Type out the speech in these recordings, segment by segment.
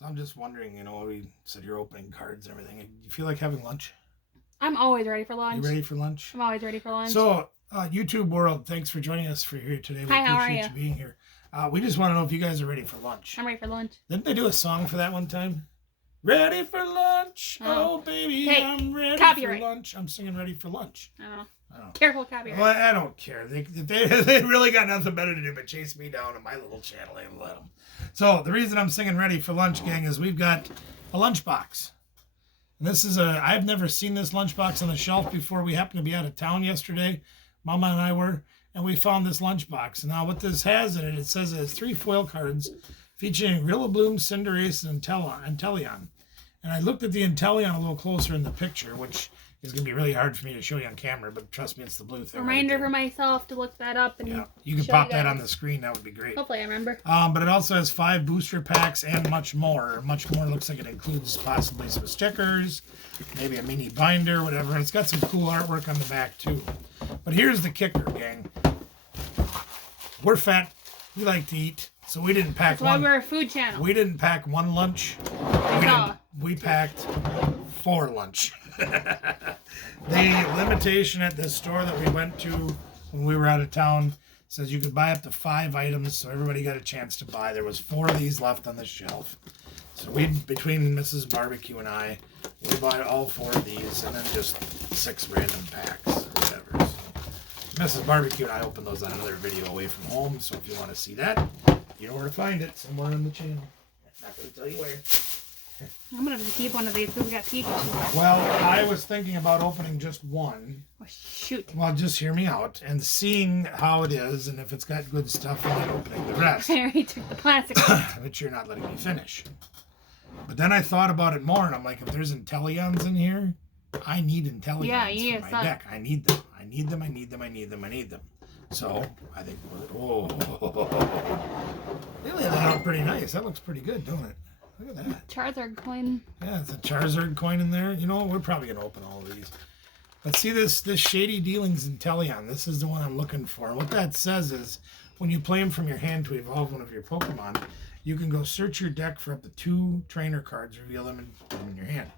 So I'm just wondering, you know, we said you're opening cards and everything. You feel like having lunch? I'm always ready for lunch. You ready for lunch? I'm always ready for lunch. So, YouTube world, thanks for joining us for here today. We Hi, how are appreciate you being here. We just want to know if you guys are ready for lunch. I'm ready for lunch. Didn't they do a song for that one time? Ready for lunch. Oh, baby, hey, I'm ready copyright. for lunch. I'm singing ready for lunch. Oh. I don't. Careful, copyright. Well, I don't care. They really got nothing better to do but chase me down on my little channel and let them. So the reason I'm singing ready for lunch, gang, is we've got a lunchbox. And this is I've never seen this lunchbox on the shelf before. We happened to be out of town yesterday. Mama and I were, and we found this lunchbox. Now what this has in it, it says it has 3 foil cards featuring Rillaboom, Cinderace, and Inteleon. And I looked at the Inteleon a little closer in the picture, which is going to be really hard for me to show you on camera, but trust me, it's the blue thing. Reminder for myself to look that up. And yeah, you can pop that on the screen. That would be great. Hopefully I remember. But it also has 5 booster packs and much more. Much more looks like it includes possibly some stickers, maybe a mini binder, whatever. And it's got some cool artwork on the back, too. But here's the kicker, gang. We're fat. We like to eat. So we didn't pack That's why we're a food channel. We didn't pack one lunch. We packed 4 lunch. The limitation at this store that we went to when we were out of town says you could buy up to 5 items, so everybody got a chance to buy. There was 4 of these left on the shelf. So we, between Mrs. Barbecue and I, we bought all 4 of these and then just 6 random packs or whatever. So Mrs. Barbecue and I opened those on another video away from home, so if you want to see that, you know where to find it, somewhere on the channel. I'm not going to tell you where. I'm going to have to keep one of these because we got Pikachu. Well, I was thinking about opening just one. Oh, shoot. Well, just hear me out and seeing how it is and if it's got good stuff and then opening the rest. I already took the plastic off. But you're not letting me finish. But then I thought about it more and I'm like, if there's Inteleons in here, I need Inteleons for my deck. I need them. I need them. I need them. I need them. I need them. So I think, they lay that out pretty nice. That looks pretty good, don't it? Look at that. Charizard coin. Yeah, it's a Charizard coin in there. You know, we're probably going to open all of these. But see this Shady Dealings Inteleon. This is the one I'm looking for. And what that says is when you play them from your hand to evolve one of your Pokemon, you can go search your deck for up to 2 trainer cards, reveal them and put them in your hand.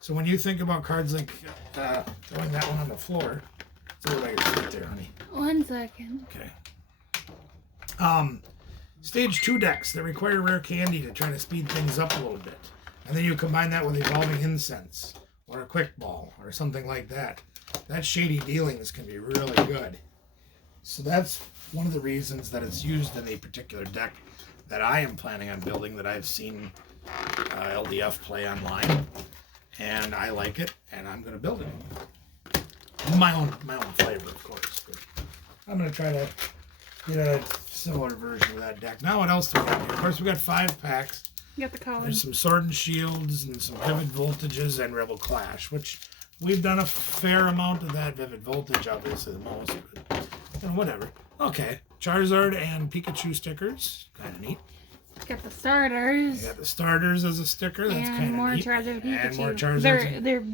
So when you think about cards like throwing that one on the floor, it's over right there, honey. 1 second. Okay. Stage 2 decks that require rare candy to try to speed things up a little bit. And then you combine that with Evolving Incense or a Quick Ball or something like that. That Shady Dealings can be really good. So that's one of the reasons that it's used in a particular deck that I am planning on building that I've seen LDF play online. And I like it, and I'm going to build it. My own flavor, of course. But I'm going to try to get a similar version of that deck. Now what else do we got here? Of course, we got 5 packs. You got the colors. There's some Sword and Shields and some Vivid Voltages and Rebel Clash, which we've done a fair amount of that. Vivid Voltage, obviously the most, but you know, whatever. Okay, Charizard and Pikachu stickers, kind of neat. Got the starters. You got the starters as a sticker. That's kind of neat. And more Charizard Pikachu. And more Charizard. They're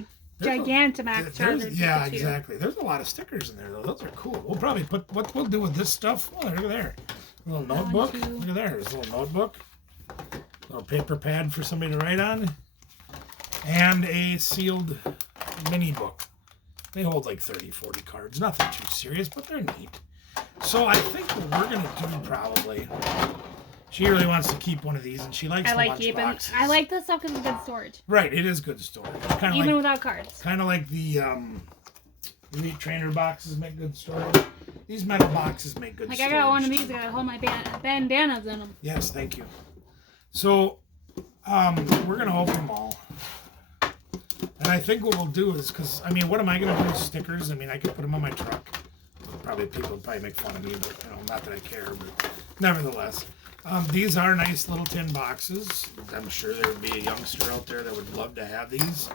Gigantamax Charizard Yeah, Pikachu. exactly. There's a lot of stickers in there, though. Those are cool. We'll probably put what we'll do with this stuff. Oh, look at there. A little notebook. Look at there. There's a little notebook. A little paper pad for somebody to write on. And a sealed mini book. They hold like 30, 40 cards. Nothing too serious, but they're neat. So I think what we're going to do probably... She really wants to keep one of these, and she likes the lunchboxes. I like this stuff because it's good storage. Right, it is good storage. Even without cards. Kind of like the Elite Trainer boxes make good storage. These metal boxes make good storage. I got one of these that got all my bandanas in them. Yes, thank you. So, we're going to open them all. And I think what we'll do is, because, I mean, what am I going to do with stickers? I mean, I could put them on my truck. People would probably make fun of me, but, you know, not that I care, but nevertheless. These are nice little tin boxes. I'm sure there would be a youngster out there that would love to have these.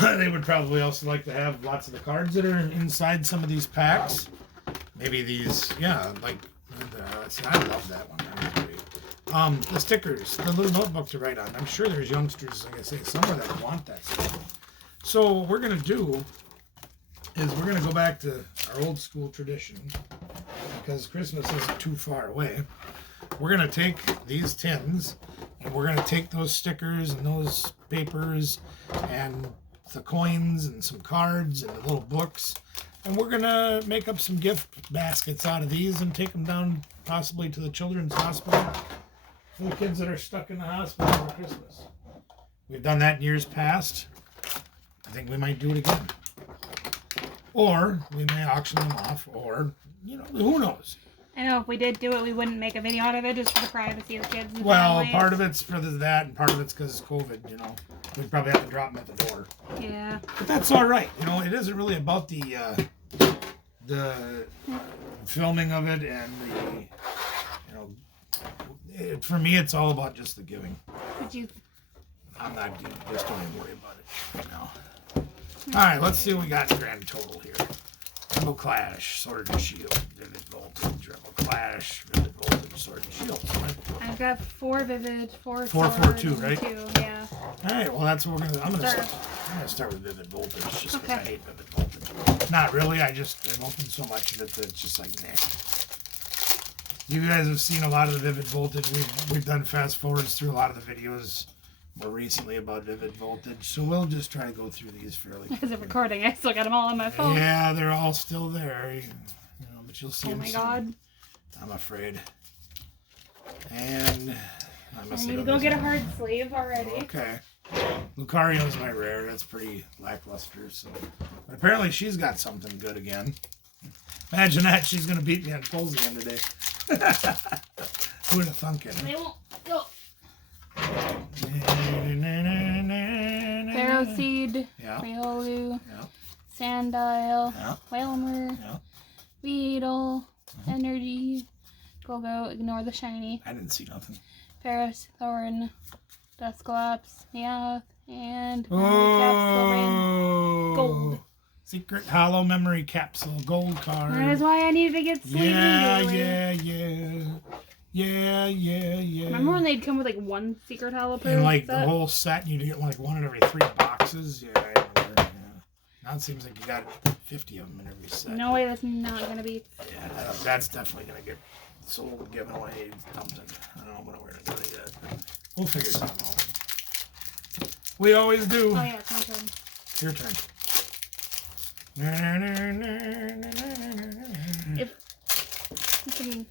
They would probably also like to have lots of the cards that are inside some of these packs. Maybe these, yeah, like, see, I love that one. That was great. The stickers, the little notebook to write on. I'm sure there's youngsters, like I say, somewhere that want that stuff. So what we're going to do is we're going to go back to our old school tradition, because Christmas isn't too far away. We're going to take these tins we're going to take those stickers and those papers and the coins and some cards and the little books, and we're going to make up some gift baskets out of these and take them down possibly to the children's hospital for the kids that are stuck in the hospital for Christmas. We've done that in years past. I think we might do it again. Or we may auction them off, or, who knows? I know if we did do it, we wouldn't make a video out of it just for the privacy of the kids. And well, families. part of it's for that, and part of it's because it's COVID, We'd probably have to drop them at the door. Yeah. But that's all right. It isn't really about the filming of it and for me, it's all about just the giving. I'm not just don't even worry about it right now. All right, let's see what we got in grand total here. Rebel Clash, Sword and Shield, Vivid Voltage, Rebel Clash, Vivid Voltage, Sword and Shield. I've got 4 Vivid, 4 4, Sword, 2, right? 2, yeah. All right, well that's what we're gonna. I'm gonna start with Vivid Voltage just because I hate Vivid Voltage. Not really. I've opened so much of it that it's just like nah. You guys have seen a lot of the Vivid Voltage. We've done fast forwards through a lot of the videos more recently about Vivid Voltage, so we'll just try to go through these fairly quickly. As of recording, I still got them all on my phone. Yeah, they're all still there, but you'll see them soon. Oh my god. I'm afraid. And I need to go get a hard sleeve already. Okay. Lucario's my rare. That's pretty lackluster. So, but apparently she's got something good again. Imagine that. She's going to beat me on polls again today. Who would have thunk it? They won't go. Pharaoh Seed, Yeah. Riolu, Yeah. Sandile, Yeah. Whalmer, Yeah. Weedle, Energy, Go-Go, ignore the shiny, I didn't see nothing. Ferris, Thorn, Dusclops, Meowth, and Oh. Gold. Secret Hollow Memory Capsule Gold card. That is why I needed to get sleeve immediately. Yeah. Remember when they'd come with like one secret hollow And like set? the whole set, you'd get like one in every 3 boxes. Yeah, I remember. Yeah. Now it seems like you got 50 of them in every set. No way, that's not gonna be. Yeah, that's definitely gonna get sold and given away something. I don't know what we're gonna do yet. We'll figure something out. We always do. Oh yeah, it's my turn. Your turn. If you can.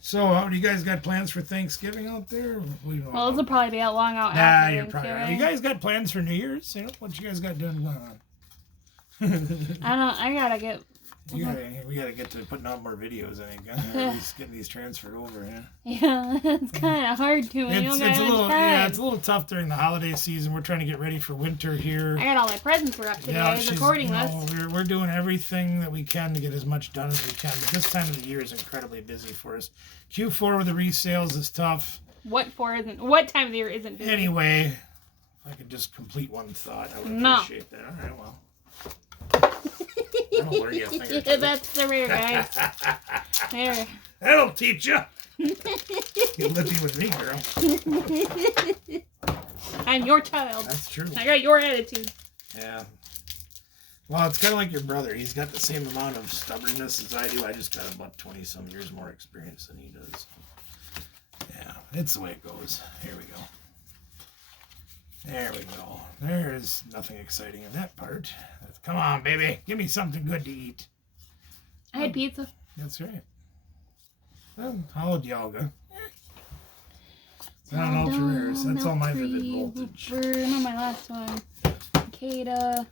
So, what do you guys got plans for Thanksgiving out there? Well, this will probably be out long out Nah, after you're probably right. You guys got plans for New Year's? What you guys got doing going on? I don't know. I gotta get. We gotta get to putting out more videos. I think. At least getting these transferred over. Yeah. Yeah, it's kind of hard to. It's a little tough during the holiday season. We're trying to get ready for winter here. I got all my presents wrapped today. I was recording this. We're doing everything that we can to get as much done as we can. But this time of the year is incredibly busy for us. Q4 with the resales is tough. What time of the year isn't busy? Anyway, if I could just complete one thought, I would appreciate that. All right, well. That'll learn you a thing or two. That's the rare, guys. There. That'll teach you. Get lippy with me, girl. I'm your child. That's true. I got your attitude. Yeah. Well, it's kind of like your brother. He's got the same amount of stubbornness as I do. I just got about 20-some years more experience than he does. Yeah, it's the way it goes. Here we go. There we go. There's nothing exciting in that part. Come on, baby. Give me something good to eat. I had pizza. That's right. Well, Hollow Dialga. Not an ultra rares. That's all my Vivid Voltage. Not my last one. Cicada.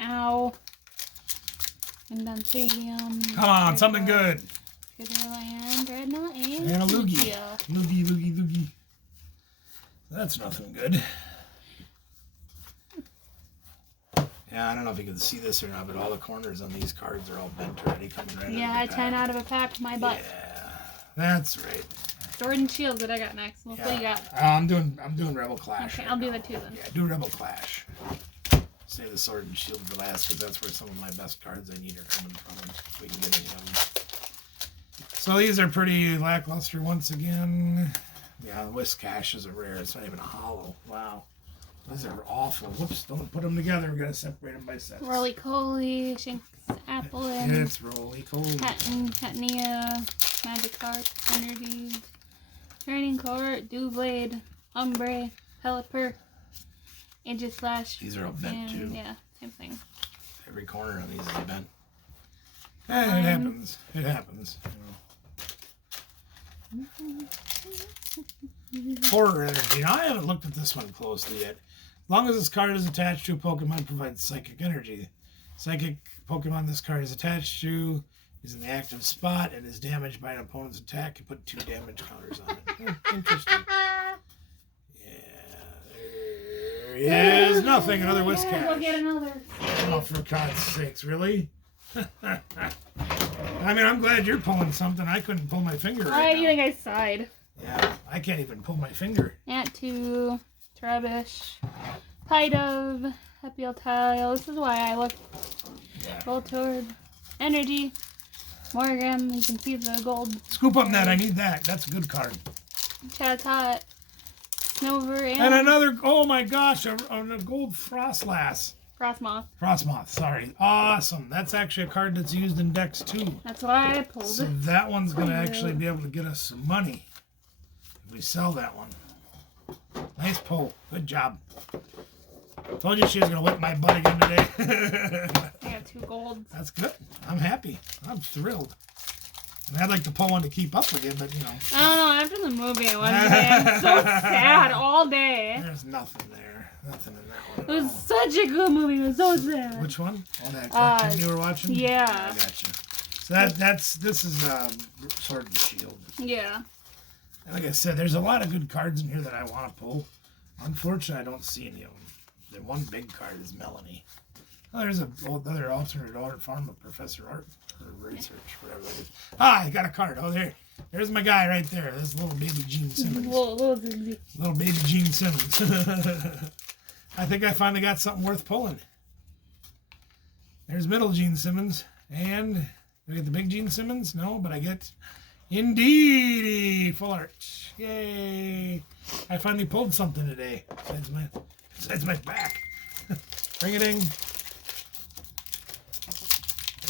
Ow. And then Stadium. Come on, something good. Gooderland, Dreadnought, and a Loogie. Lugia. Loogie. That's nothing good. Yeah, I don't know if you can see this or not, but all the corners on these cards are all bent already coming right Yeah, out of the 10 pack. out of a pack, my butt. Yeah, that's right. Sword and Shield that I got next. What do you got? I'm doing Rebel Clash. Okay, right I'll do now. that too then. Yeah, do Rebel Clash. Save the Sword and Shield for last because that's where some of my best cards I need are coming from. If we can get any of them. So these are pretty lackluster once again. Yeah, Whisk Cash is a rare. It's not even a hollow. Wow. These are awful. Whoops, don't put them together. We're going to separate them by sets. Roly-Poly, Shinx, Apple, and It's Roly-Poly. Hatnia, Magic Carp, Energy, Training Court, Doublade, Umbre, Pelipper, Aegislash. These are all bent too. Yeah, same thing. Every corner of these is bent. It happens. It happens. Horror Energy. Now, I haven't looked at this one closely yet. As long as this card is attached to a Pokemon, provides psychic energy. Psychic Pokemon this card is attached to is in the active spot and is damaged by an opponent's attack. You put 2 damage counters on it. Interesting. Yeah, there is nothing. Another Whiscash. We'll get another. Oh, for God's sakes, really? I mean, I'm glad you're pulling something. I couldn't pull my finger right now. You think I sighed? Yeah, I can't even pull my finger. Ant2, Trubbish, Tidove, Hepultile. This is why I look. Voltorb, Energy, Morgan. You can see the gold. Scoop up that. I need that. That's a good card. Chatot, Snover, and another. Oh my gosh, a gold Frostlass. Frostmoth, sorry. Awesome. That's actually a card that's used in decks too. That's why I pulled so it. That one's going to actually be able to get us some money if we sell that one. Nice pull. Good job. Told you she was going to whip my butt again today. I got 2 golds. That's good. I'm happy. I'm thrilled. And I'd like to pull one to keep up with you, but you know. I don't know. After the movie, I'm so sad all day. There's nothing there. Nothing in that one. It was such a good movie. It was so sad. Which one? Oh, that cartoon you were watching? Yeah. I gotcha. So this is Sword and Shield. Yeah. And like I said, there's a lot of good cards in here that I want to pull. Unfortunately, I don't see any of them. The one big card is Melanie. Oh, there's another alternate form of Professor Art or research, whatever that is. I got a card. Oh, there's my guy right there. This little baby Gene Simmons. Little baby Gene Simmons. I think I finally got something worth pulling. There's middle Gene Simmons. And do I get the big Gene Simmons? No, but I get Indeedee Full Art. Yay. I finally pulled something today. Besides my back. Bring it in. Is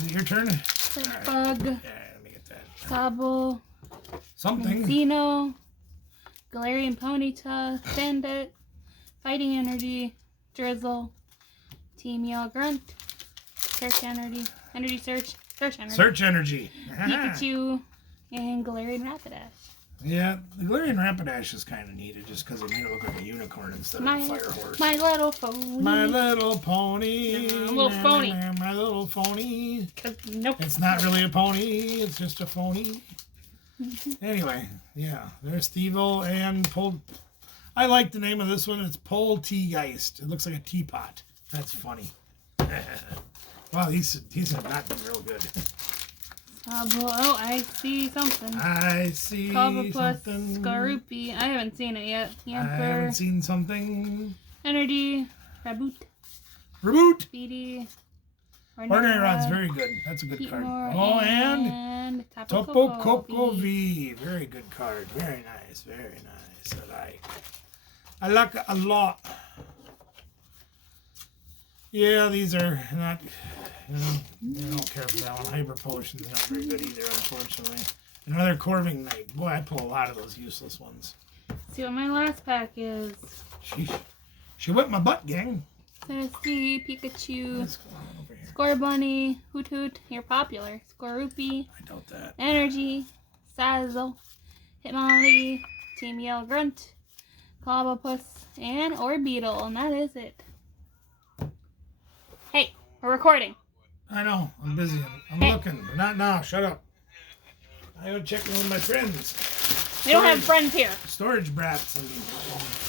it your turn? Right. Bug. Yeah, let me get that. Sable. Something. Xeno. Galarian Ponyta. Bandit. Fighting Energy. Drizzle. Team Yell Grunt. Search Energy. Energy Search. Search Energy. Search Energy. Pikachu. And Galarian Rapidash. Yeah, the Galarian Rapidash is kind of needed just because it made it look like a unicorn instead of a fire horse. My little phony. My little pony. Little phony. My little phony. Nope. It's not really a pony. It's just a phony. Anyway, yeah. There's Thievul and Pol. I like the name of this one. It's Poltegeist. It looks like a teapot. That's funny. Wow, these have not been real good. Oh, I see something. I see something. Skorupi. I haven't seen it yet. I haven't seen something. Energy. Reboot. Speedy. Ordinary Rod's very good. That's a good card. Oh, and Tapu Koko V. Very good card. Very nice. Very nice. I like it a lot. Yeah, these are not... I don't care for that one. Hyper Potion's not very good either, unfortunately. Another Corving Knight. Boy, I pull a lot of those useless ones. See what my last pack is. Sheesh. She whipped my butt, gang. Sassy, Pikachu, What's going on over here? Scorbunny, Hoot Hoot, you're popular. Skorupi. I doubt that. Energy, Sazzle, Hitmonlee, Team Yell Grunt, Clobbopus, and Orbeetle, and that is it. Hey, we're recording. I know. I'm busy. I'm looking. Not now. Shut up. I'm checking with my friends. We don't have friends here. Storage brats and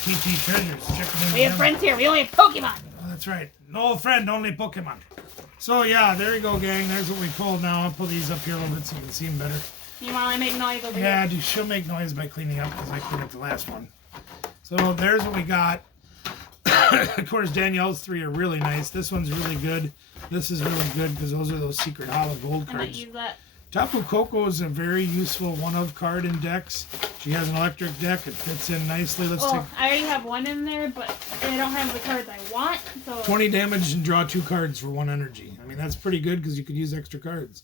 TT treasures. Checking in. We have friends here. We only have Pokemon. Oh, that's right. No friend, only Pokemon. So yeah, there you go, gang. There's what we pulled now. I'll pull these up here a little bit so you can see them better. You want to make noise over here? Yeah, she'll make noise by cleaning up because I cleaned up the last one. So there's what we got. Of course, Danielle's 3 are really nice. This one's really good. This is really good because those are those secret hollow gold cards. I might use that. Tapu Koko is a very useful one-of card in decks. She has an electric deck. It fits in nicely. I already have one in there, but I don't have the cards I want. So 20 damage and draw 2 cards for 1 energy. I mean, that's pretty good because you could use extra cards.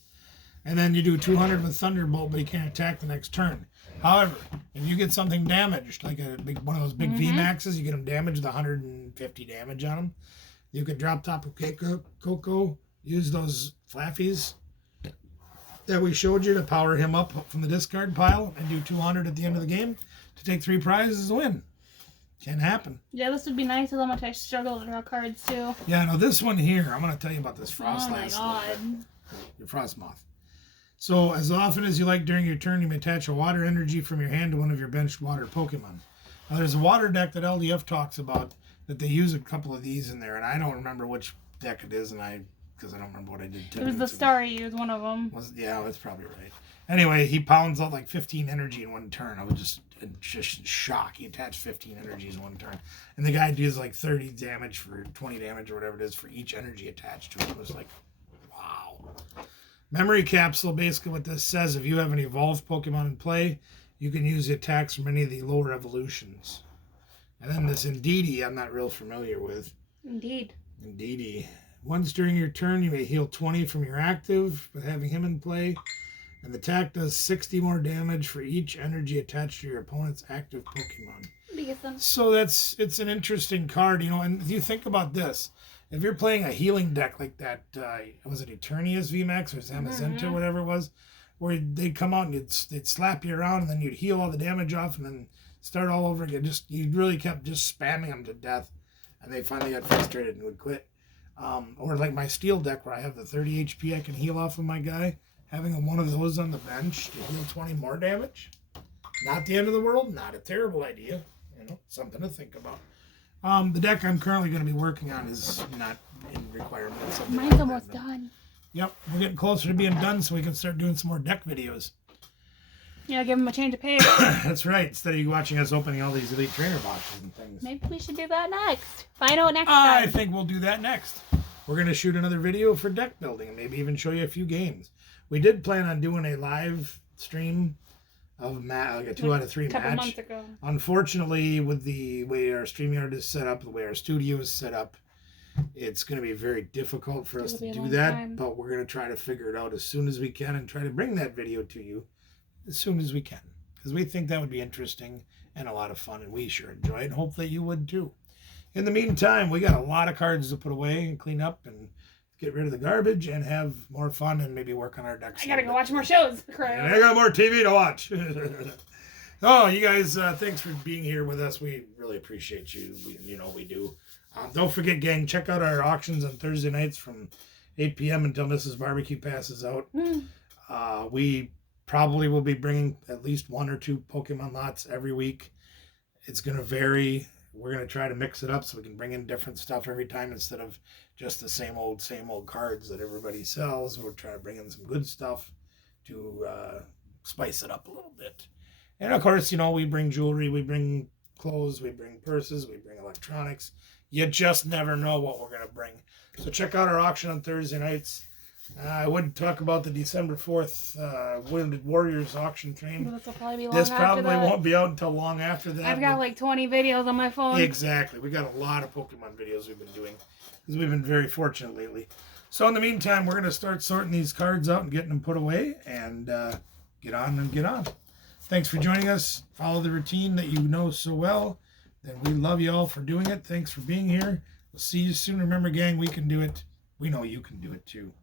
And then you do 200 with Thunderbolt, but you can't attack the next turn. However, if you get something damaged, like one of those big VMAXs, you get them damaged, 150 damage on them. You could drop Tapu Koko, use those flaffies that we showed you to power him up from the discard pile and do 200 at the end of the game to take 3 prizes to win. Can happen. Yeah, this would be nice as much I struggle to draw cards too. Yeah, no, this one here, I'm going to tell you about this Frost Oh my god. Your Frost Moth. So, as often as you like during your turn, you may attach a water energy from your hand to one of your benched water Pokemon. Now, there's a water deck that LDF talks about that they use a couple of these in there, and I don't remember which deck it is, because I don't remember what I did. It was the Starry, it was one of them. Yeah, that's probably right. Anyway, he pounds out like 15 energy in one turn. I was just in shock. He attached 15 energies in one turn. And the guy does like 30 damage for 20 damage or whatever it is for each energy attached to it. It was like, wow. Memory Capsule, basically what this says, if you have an evolved Pokemon in play, you can use the attacks from any of the lower evolutions. And then this Indeedee, I'm not real familiar with. Indeedee. Once during your turn, you may heal 20 from your active with having him in play. And the attack does 60 more damage for each energy attached to your opponent's active Pokemon. So it's an interesting card, and if you think about this, if you're playing a healing deck like that, was it Eternia's VMAX or Zamazenta, whatever it was, where they'd come out and they'd slap you around and then you'd heal all the damage off and then start all over again. You really kept just spamming them to death, and they finally got frustrated and would quit. Or like my steel deck where I have the 30 HP I can heal off of my guy. Having one of those on the bench to heal 20 more damage, not the end of the world, not a terrible idea. Something to think about. The deck I'm currently going to be working on is not in requirements. Mine's almost done. Yep, we're getting closer to being done so we can start doing some more deck videos. Yeah, give them a change of pace. That's right, instead of you watching us opening all these Elite Trainer boxes and things. Maybe we should do that next. Find out next time. I think we'll do that next. We're going to shoot another video for deck building and maybe even show you a few games. We did plan on doing a live stream of like a 2 out of 3 match. A couple months ago. Unfortunately, with the way our StreamYard is set up, the way our studio is set up, it's going to be very difficult for us to do that. But we're going to try to figure it out as soon as we can and try to bring that video to you as soon as we can. Because we think that would be interesting and a lot of fun, and we sure enjoy it, and hope that you would too. In the meantime, we got a lot of cards to put away and clean up and get rid of the garbage and have more fun and maybe work on our decks. I gotta go watch more shows. And I got more TV to watch. Oh, you guys, thanks for being here with us. We really appreciate you. We do. Don't forget, gang, check out our auctions on Thursday nights from 8 p.m. until Mrs. Barbecue passes out. We probably will be bringing at least 1 or 2 Pokemon lots every week. It's going to vary. We're going to try to mix it up so we can bring in different stuff every time instead of just the same old cards that everybody sells. We'll try to bring in some good stuff to spice it up a little bit. And of course, we bring jewelry, we bring clothes, we bring purses, we bring electronics. You just never know what we're going to bring. So check out our auction on Thursday nights. I would talk about the December 4th Wounded Warriors auction train. This will probably be long This after probably that. won't be out until long after that. I've got like 20 videos on my phone. Exactly. We got a lot of Pokemon videos we've been doing because we've been very fortunate lately. So in the meantime, we're going to start sorting these cards out and getting them put away and get on. Thanks for joining us. Follow the routine that you know so well. And we love you all for doing it. Thanks for being here. We'll see you soon. Remember, gang, we can do it. We know you can do it too.